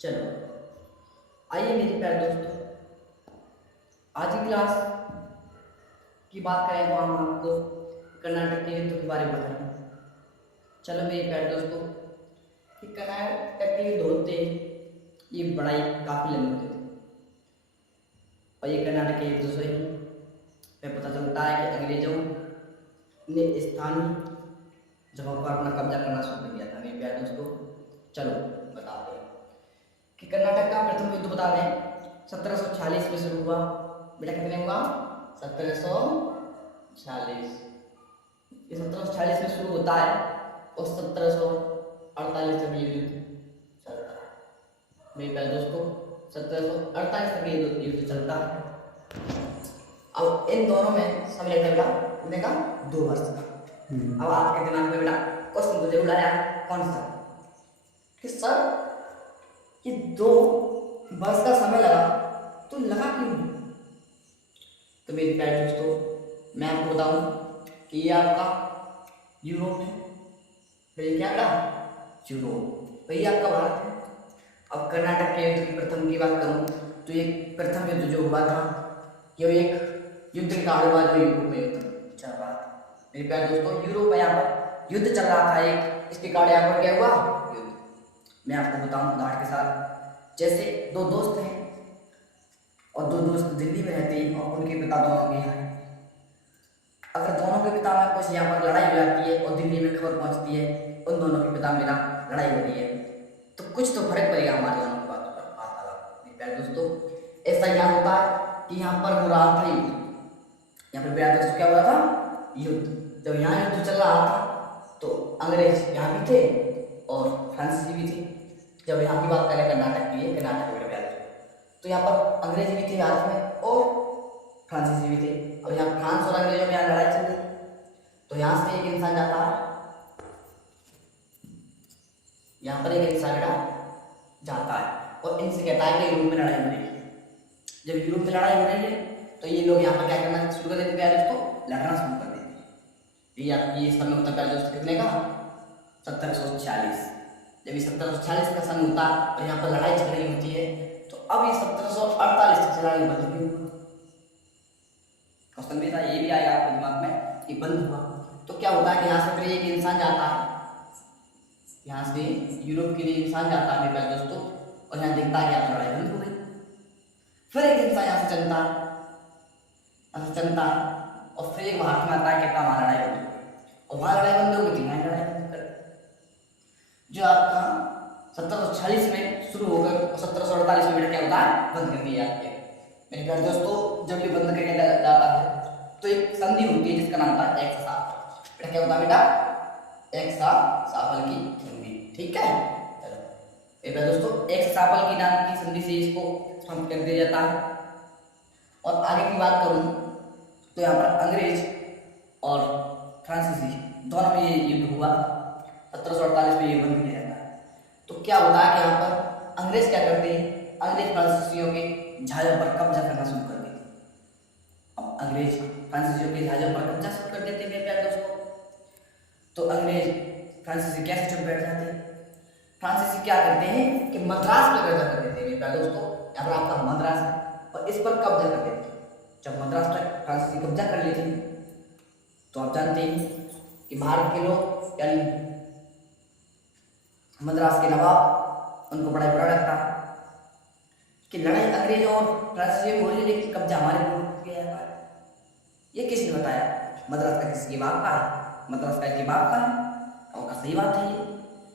चलो आइए मेरे प्यारे दोस्तों, आज की क्लास की बात करें तो हम आपको कर्नाटक के युद्ध के बारे में बताएंगे। चलो मेरे प्यारे दोस्तों, कि कर्नाटक के युद्ध होते ये बड़ाई काफ़ी लंबे होते थे और ये कर्नाटक के युद्ध से ही हमें पता चलता है कि अंग्रेजों ने स्थानीय जगहों पर अपना कब्जा करना शुरू कर दिया था। मेरे प्यारे दोस्तों, चलो बताते हैं कि कर्नाटक का प्रथम युद्ध बता दें 1746 में शुरू हुआ। बेटा कितने हुआ? 1746। ये 1746 में शुरू होता है और 1748 तक ये युद्ध चलता है। मेरे प्यारे दोस्तों, 1748 तक ये युद्ध चलता है। अब इन दोनों में समय लगता है बेटा 2 वर्ष का। अब आपके दिमाग में बेटा क्वेश्चन तो जरूर आया, कौन सा कि सर ये 2 वर्ष का समय लगा तो लगा क्यों? तो मेरे प्यारे दोस्तों, मैं आपको बताऊं कि ये आपका यूरोप है, फिर ये क्या बेटा? यूरोप, तो ये आपका भारत है। अब कर्नाटक के युद्ध की प्रथम की बात करूं तो ये प्रथम युद्ध जो हुआ था ये एक युद्ध के कारण बाद जो यूरोप में युद्ध चल रहा था। मेरे प्यारे दोस्तों, यूरोप में यहाँ पर युद्ध चल रहा था एक, इसके कारण यहाँ पर क्या हुआ? युद्ध। मैं आपको बताऊं उदाहरण के साथ, जैसे 2 दोस्त हैं और 2 दोस्त दिल्ली में रहते हैं और उनके पिता दोनों के यहाँ हैं। अगर दोनों के पिता में कुछ यहाँ पर लड़ाई हो जाती है और दिल्ली में खबर पहुँचती है उन दोनों के पिता में लड़ाई हो रही है, तो कुछ तो फर्क पड़ेगा हमारे दोनों की बातों पर वार्तालाप। मेरे प्यारे दोस्तों, ऐसा यहाँ होता है कि यहाँ पर हो रहा था युद्ध। यहाँ पर प्यारे दोस्तों क्या हो रहा था? युद्ध। जब यहाँ युद्ध चल रहा था तो अंग्रेज यहाँ भी थे और फ्रांसीसी भी थे। जब यहाँ की बात करें कर्नाटक की, कर्नाटक में प्यारे तो यहाँ पर अंग्रेज भी थे भारत में और फ्रांसीसी भी थे। अब यहाँ फ्रांस और अंग्रेजों में यहाँ लड़ाई चल रही, तो यहाँ से एक इंसान जाता है, यहाँ पर एक इंसान जाता है और इनसे कहता है कि यूरोप में लड़ाई हो रही है। जब यूरोप में लड़ाई हो रही है तो ये लोग यहाँ पर क्या करना शुरू कर देते प्यारे दोस्तों? लड़ना शुरू कर देते हैं। ये आपकी समय होता है प्यारे दोस्तों कितने का? 1746। जब ये 1746 का सन होता है और यहाँ पर लड़ाई चल रही होती है, तो अब ये 1748 तक लड़ाई बंद क्यों हुआ? क्वेश्चन भी था, ये भी आएगा आपके दिमाग में कि बंद हुआ तो क्या होता है कि यहाँ से फिर एक इंसान जाता है, यहाँ से यूरोप के लिए इंसान जाता है मेरे प्यारे दोस्तों, और यहाँ देखता है कि यहाँ लड़ाई बंद हो गई। फिर एक इंसान यहाँ से चलता है और फिर एक भारत में आता है, कहता हमारा लड़ाई बंद हो गई, और वहाँ लड़ाई बंद हो गई, यहाँ लड़ाई बंद कर जो आपका 1746 में शुरू होकर 1748 में क्या होता है? बंद कर दिया जाती है। मेरे प्यारे दोस्तों, जब ये बंद कर दिया जाता है तो एक संधि होती है जिसका नाम होता है एक्सा। बेटा क्या होता है बेटा? एक्सा-सापल की संधि। ठीक है, चलो मेरे प्यारे दोस्तों, एक्सा-सापल की नाम की संधि से इसको समाप्त कर दिया जाता है। और आगे की बात करूं तो यहाँ पर अंग्रेज और फ्रांसीसी दोनों में ये युद्ध हुआ। 1748 में ये बंद किया जाता है। तो क्या होता है कि यहाँ पर अंग्रेज क्या करते हैं? अंग्रेज फ्रांसीसियों के जहाजों पर कब्जा करना शुरू कर देते हैं। अब अंग्रेज फ्रांसीसियों के जहाजों पर कब्जा शुरू कर देते हैं मेरे प्यारे दोस्तों, तो अंग्रेज फ्रांसीसी कैसे चुप बैठ जाते हैं? फ्रांसीसी क्या करते हैं कि मद्रास पर कब्जा कर देते हैं मेरे प्यारे दोस्तों। यहाँ पर आपका मद्रास है और इस पर कब्जा कर देते हैं। जब मद्रास पर फ्रांसीसी कब्जा कर लेते हैं तो आप जानते हैं कि भारत के लोग यानी मद्रास के नवाब उनको बड़ा बुरा लगता है कि लड़ाई अंग्रेजों और फ्रांसीसियों में हो रही है लेकिन कब्जा हमारे मुल्क पे है। ये किसने बताया? मद्रास का किसके बाप का है? मद्रास का इनके बाप का है। और सही बात है ये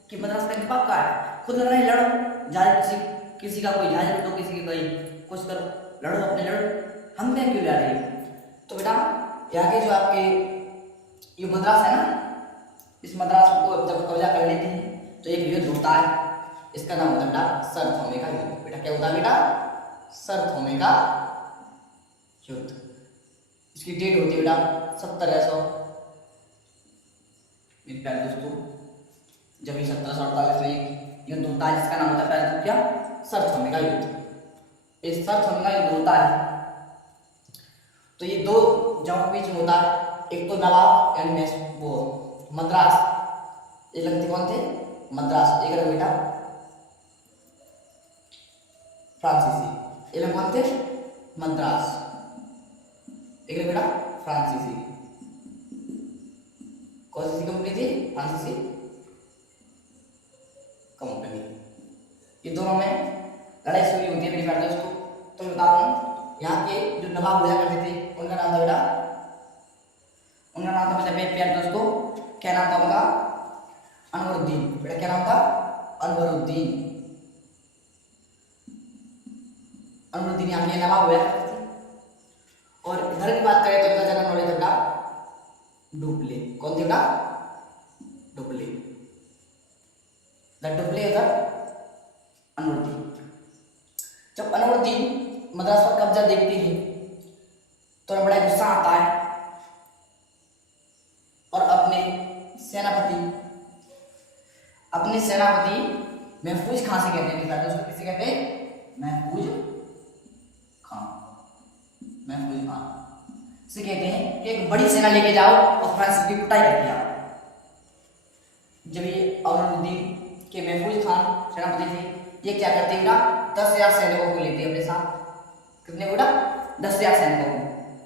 कि मद्रास का इनके बाप का है। खुद लड़ाई लड़ो, जहाज किसी का कोई जहाज लूटो, किसी की कोई कुछ करो, लड़ो अपने लड़ो, हम क्या क्यों लड़ रहे हैं? तो बेटा यहाँ के जो आपके ये मद्रास है ना, इस मद्रास को जब कब्जा कर लेते हैं तो एक युद्ध होता है, इसका नाम होता है बेटा सर थॉमे का युद्ध। बेटा क्या होता है बेटा? सर थॉमे का युद्ध। इसकी डेट होती है बेटा 1700। मेरे प्यारे दोस्तों, जब ये 1748 में एक युद्ध होता है जिसका नाम होता है पहले तो क्या? सर थॉमे का युद्ध। इस सर थॉमे का युद्ध होता है तो ये 2 जगहों के बीच में होता है। एक तो नवाब यानी वो मद्रास, ये लगते कौन थे? मद्रास। एक रहा बेटा फ्रांसीसी। ये लोग कौन थे? मद्रास। एक लोग बेटा फ्रांसीसी। कौन सी कंपनी थी? फ्रांसीसी कंपनी। ये दोनों में लड़ाई शुरू होती है मेरी बात दोस्तों। तो मैं बता रहा हूँ यहाँ के जो नवाब हुआ करते थे उनका नाम था बेटा, उनका नाम था मेरे प्यारे दोस्तों, क्या नाम था उनका? अनवरुद्दीन। बेटा क्या नाम था? अनवरुद्दीन। अनवरुद्दीन यहाँ के नवाब हुआ करते थे। और इधर की बात करें तो इनका जनरल नॉलेज था डुप्ले। कौन थे बेटा? डुप्ले। डुप्ले उधर अनवरुद्दीन। जब अनवरुद्दीन मद्रास पर कब्जा देखते हैं तो उन्हें बड़ा गुस्सा आता है और अपने सेनापति महफूज खां से कहते हैं, उसको किसे कहते हैं? महफूज खां से कहते हैं कि एक बड़ी सेना लेके जाओ और फ्रांस की कुटाई करके आओ। जब ये अनवरुद्दीन के महफूज खान सेनापति थे, ये क्या करते हैं बेटा? 10,000 सैनिकों को लेते हैं अपने साथ। कितने बेटा? 10,000 सैनिकों को।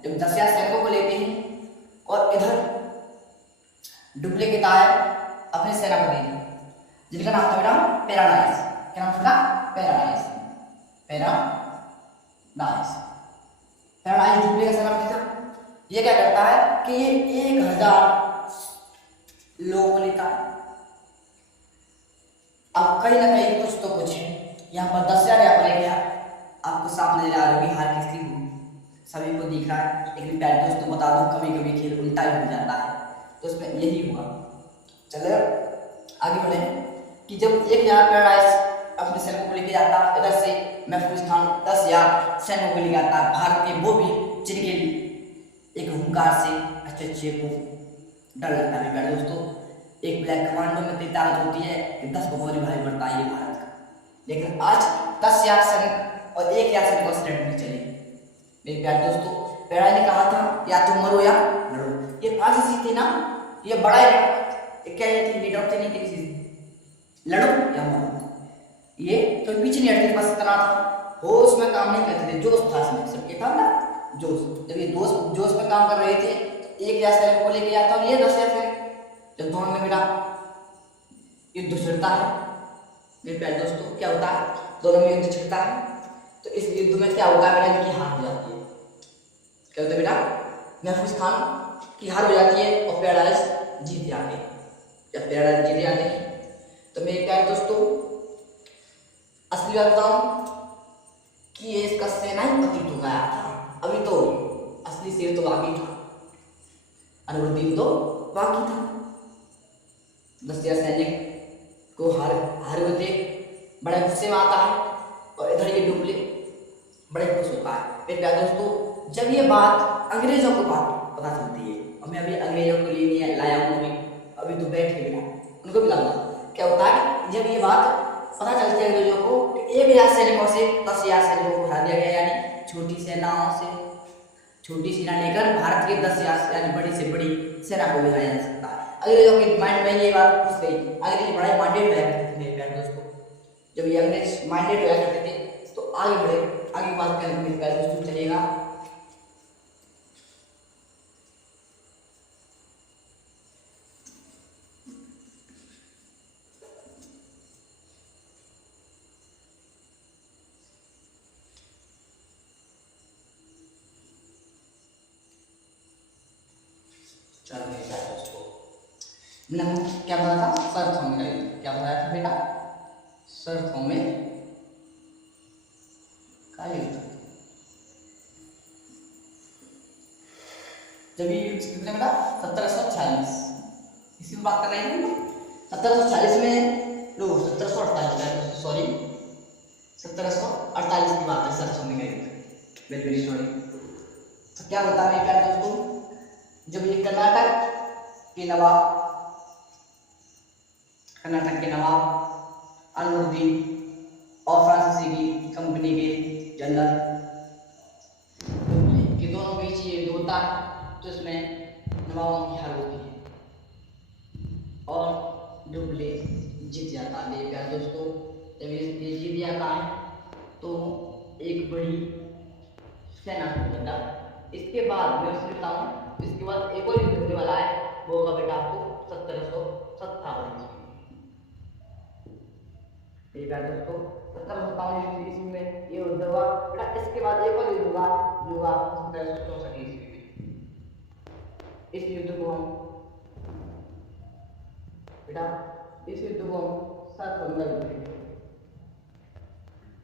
जब 10,000 सैनिकों को लेते हैं और इधर डुप्ले के तायब अपने सेनापति थे जिनका नाम था बेटा पैराडाइस। क्या नाम था? पैराडाइस। पैराडाइस डुप्ले का सेनापति था। ये क्या करता है कि ये 1,000 लोगों को लेता है। अब कहीं ना कहीं कुछ तो कुछ है यहाँ पर। 10,000 यहाँ पर गया, आपको साफ नजर आ रही होगी हार किसकी हुई, सभी को दिख रहा है। लेकिन प्यारे दोस्तों बता दूं कभी कभी खेल उल्टा ही हो जाता है, तो उसमें यही हुआ। चलो आगे बढ़े कि जब 1,000 पैराडाइस अपने सैनिकों को लेके जाता, इधर से महफूज खान 10,000 सैनिकों को लेके आता है भारत के, वो भी जिनके एक हुंकार से अच्छे को डर लगता है। प्यारे दोस्तों एक ब्लैक कमांडो में इतनी ताकत होती है कि 10 को बहुत भारी पड़ता है ये भारत का। लेकिन आज 10,000 सैनिक और 1,000 सैनिक को स्टैंड नहीं चले। मेरे प्यारे दोस्तों पैराडाइस ने कहा था या तुम मरो या लड़ो। ये फ्रांसीसी थे ना, ये बड़ा क्या ये थी? लीडर थे नहीं थे किसी से, लड़ो या मरो। ये तो पीछे नहीं हटते, बस इतना था, होश में काम नहीं करते थे, जोश था इसमें सबके था ना जोश। जब ये जोश में काम कर रहे थे, 1,000 सैनिक को लेके जाता और ये 10,000 सैनिक, जब दोनों में बेटा युद्ध छिड़ता है मेरे प्यारे दोस्तों, क्या होता है? दोनों में युद्ध छिड़ता है तो इस युद्ध में क्या होगा बेटा? इनकी हार हो जाती है। क्या होता है बेटा? महफूज खान की हार हो जाती है और पैराडाइस जीत जाते हैं। जब पैराडाइस जीत जाते हैं तो मेरे प्यारे दोस्तों असली बात बताऊं कि ये इसका सेना ही पतित हो गया था। अभी तो असली शेर तो बाकी था, अनवरुद्दीन तो बाकी था। 10,000 सैनिक को हार हुए देख बड़े गुस्से में आता है और इधर ये डुप्ले बड़े खुश होता है। मेरे प्यारे दोस्तों जब ये बात अंग्रेजों को पता चलती है, और मैं अभी अंग्रेजों को लिए लाया हूँ, अभी तो बैठ के बिना उनको भी लाऊंगा। क्या होता है जब ये बात पता चलती है अंग्रेजों को कि 1,000 सैनिकों से 10,000 सैनिकों को हरा दिया गया, यानी छोटी सेनाओं से छोटी सेना लेकर भारत के 10,000 यानी बड़ी से बड़ी सेना को भी हराया जा सकता है। अंग्रेजों के माइंड में ये बात घुस गई। अंग्रेज बड़ा माइंडेड हुआ करते थे मेरे प्यारे दोस्तों। जब ये अंग्रेज माइंडेड हुआ करते थे तो आगे बढ़े, आगे बात करें मेरे प्यारे दोस्तों, चलिएगा। क्या बताया था? शर्तों में। क्या बताया था बेटा? शर्तों में का युद्ध। जब ये युद्ध कितने बेटा? 1746 इसी में बात कर रहे हैं। 1746 में लो 1748 सॉरी 1748 की बात है। शर्तों में का युद्ध वेरी सॉरी। तो क्या बता रहे हैं दोस्तों, जब ये कर्नाटक के नवाब अनवरुद्दीन और फ्रांसीसी की कंपनी के जनरल के दोनों बीच ये युद्ध होता है, तो इसमें नवाबों की हार होती है और डुप्ले जीत जाता है। प्यारे दोस्तों जब ये जीत जाता है तो एक बड़ी सेना थी बेटा। इसके बाद मैं उससे बताऊँ, इसके बाद एक और युद्ध होने वाला है, वो होगा बेटा आपको 1757 ईस्वी। ठीक है दोस्तों, 1757 ईस्वी में ये युद्ध हुआ बेटा। इसके बाद एक और युद्ध हुआ जो हुआ 1764 ईस्वी में। इस युद्ध को हम बेटा, इस युद्ध को हम सरसंघा युद्ध कहते हैं।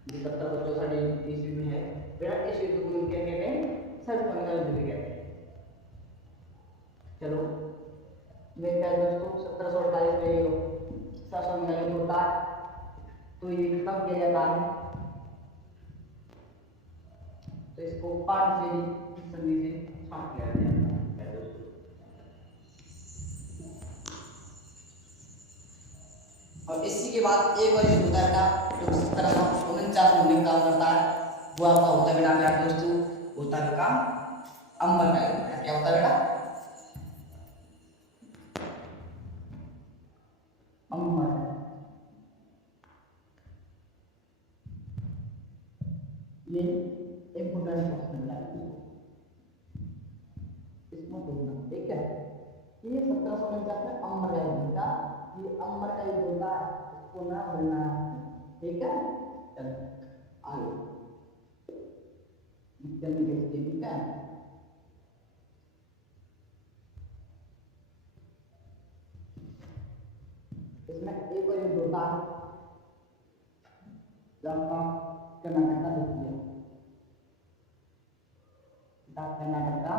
1764 ईस्वी में है बेटा। इस युद्ध को हम क्या कहते हैं? सरसंघा युद्ध भी कहते हैं। चलो मेरे प्यारे दोस्तों, 1748 में ये सरसंघा युद्ध होता है। तो ये कब किया जाता है? तो इसको पांचवें संधि से छांट लिया जाता है। और इसी के बाद एक और युद्ध होता है बेटा, जो 1749 में काम करता है। वो आपका होता है बेटा प्यारे दोस्तों, होता है बेटा अंबर का युद्ध। क्या होता है बेटा? अंबर। ये इम्पोर्टेंट क्वेश्चन है, इसमें देखना ठीक है। ये 1749 में अंबर का युद्ध था। ये अंबर का युद्ध होता है, इसको ना भूलना ठीक है। चलो आगे जल्दी देखिए ठीक है। इसमें एक और युद्ध होता है जब कर्नाटक का देखिए, कर्नाटक का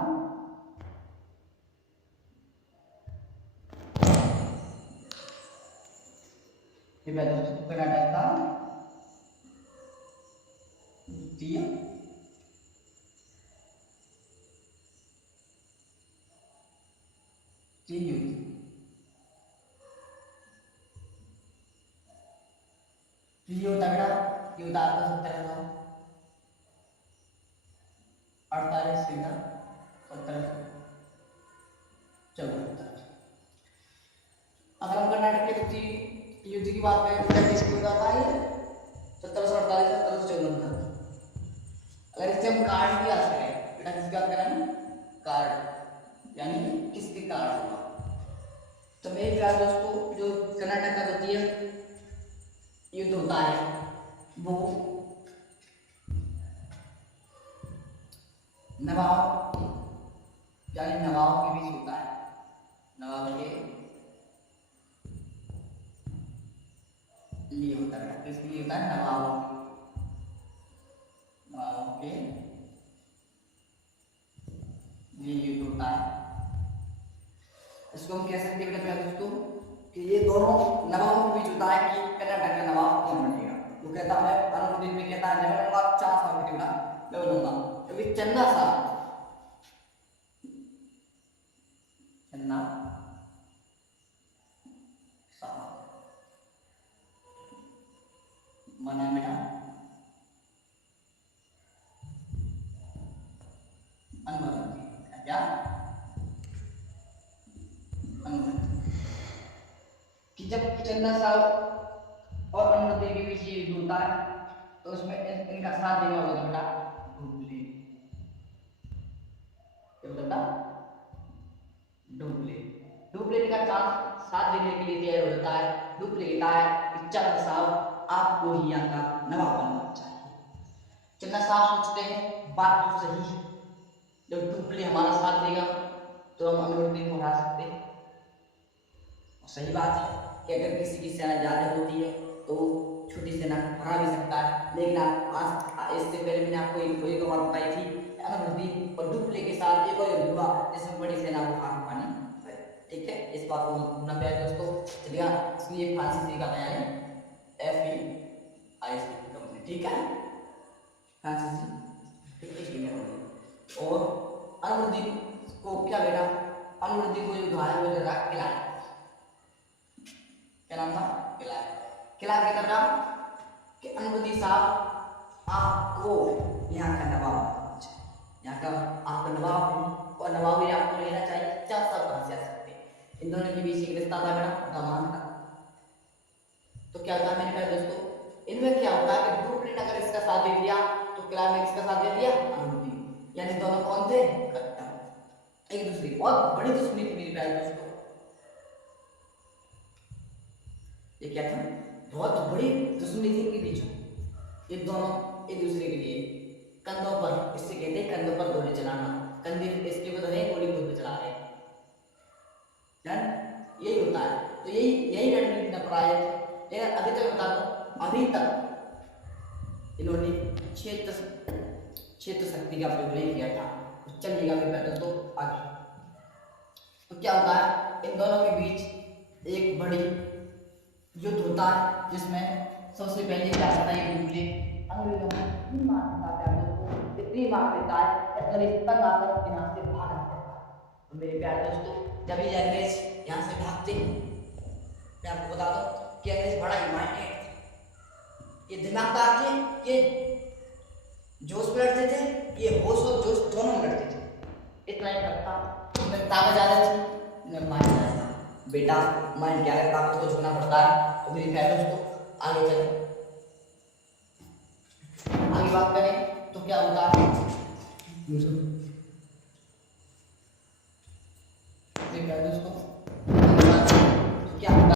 कर्नाटक का द्वितीय युद्ध। ये होता है बेटा, ये होता है आपका 1748 से 1754। अगर हम कर्नाटक के द्वितीय युद्ध की बात करें तो किसको होता था? ये 1748 से 1754 तक। अगर इससे हम कार्ड की बात करें बेटा, किसकी बात करें? कार्ड, यानी किसके कार्ड होगा? तो मेरे ख्याल दोस्तों, जो कर्नाटक का द्वितीय युद्ध होता है वो नवाब, यानी नवाब के बीच होता है। नवाब के लिए होता है। किसके लिए होता है? नवाब के लिए युद्ध होता है। इसको हम कह सकते हैं बेटा दोस्तों कि ये दोनों नवाबों के बीच होता है कि कर्नाटक का नवाब कौन बनेगा। वो कहता है, अलाउद्दीन में कहता है मैं बनूंगा 4 साल का बेटा, मैं बनूंगा। कभी चन्ना साहब बना बेटा अनुमति। क्या अनुमति? कि जब चन्ना साहब और अनुमति के बीच ये युद्ध होता है तो उसमें इनका साथ देने वाला बेटा ढूबले। क्या बेटा? ढूबले। ढूबले का चांस साथ देने के लिए तैयार होता है। ढूबले कहता है कि चन्ना साहब आपको ही यहाँ का नवाब बनना चाहिए। चन्ना साहब सोचते हैं बात तो सही है, जब ढूबले हमारा साथ देगा तो हम अनुमति को हरा सकते हैं। सही बात है कि अगर किसी की सेना ज्यादा होती है तो छोटी सेना हरा भी सकता है। लेकिन आज इससे पहले मैंने आपको एक बात बताई थी, अनुमति और ढूबले के साथ एक और युद्ध हुआ जिसमें बड़ी सेना को हाथ पानी। ठीक है, इस बात को भूलना प्यारे दोस्तों। चलिए इसलिए फांसी का तैयारी FEIC कंपनी, ठीक है, और अनुरुद्दीन को क्या बेटा, अनुरुद्दीन को जो घायल हो गया किला, क्या नाम था? किला। किला कहता था कि अनुरुद्दीन साहब आपको यहाँ का नवाब, यहाँ का आपका नवाब और नवाबी आपको लेना चाहिए, 4 साल कहाँ से आ सकते हैं। इन दोनों के बीच एक रिश्ता था बेटा, दामाद का। तो क्या था मेरे प्यारे दोस्तों, इनमें क्या होता है कि ढूबले ने अगर इसका साथ दे दिया तो क्लाइमेक्स का साथ दे दिया अनुभूति, यानी दोनों कौन थे? एक दूसरे की बहुत बड़ी दुश्मनी थी मेरे प्यारे दोस्तों। ये क्या था? बहुत बड़ी दुश्मनी थी इनके बीच में। ये दोनों एक दूसरे के लिए कंधों पर, इससे कहते हैं कंधों पर गोली चलाना, कंधे इसके ऊपर रहे गोली खुद पे चला रहे हैं, यही होता है। तो यही रणनीति ने अपनाया है। लेकिन अभी तक बता दो, अभी तक इन्होंने क्षेत्र शक्ति का प्रयोग नहीं किया था। तो चलिएगा फिर पहले तो आगे। तो क्या होता है, इन दोनों के बीच एक बड़ी युद्ध होता है, जिसमें सबसे पहले क्या होता है, ये डुप्ले अंग्रेजों में इतनी मार देता है, इतनी मार देता है कि अंग्रेज तंग आकर यहाँ से भाग जाता है। तो मेरे प्यारे दोस्तों, जब ये अंग्रेज यहाँ से भागते हैं, मैं आपको बता दूं कि अंग्रेज बड़ा ही माइंडेड थे, ये दिमागदार थे, ये जोश में लड़ते थे, ये होश और जोश दोनों में लड़ते थे। इतना ही फर्क था, इनमें ताकत ज़्यादा थी, इनमें माइंड ज़्यादा था। बेटा माइंड क्या है, ताकत को झुकना पड़ता है। तो मेरे प्यारे दोस्तों आगे चले, आगे बात करें तो क्या होता है,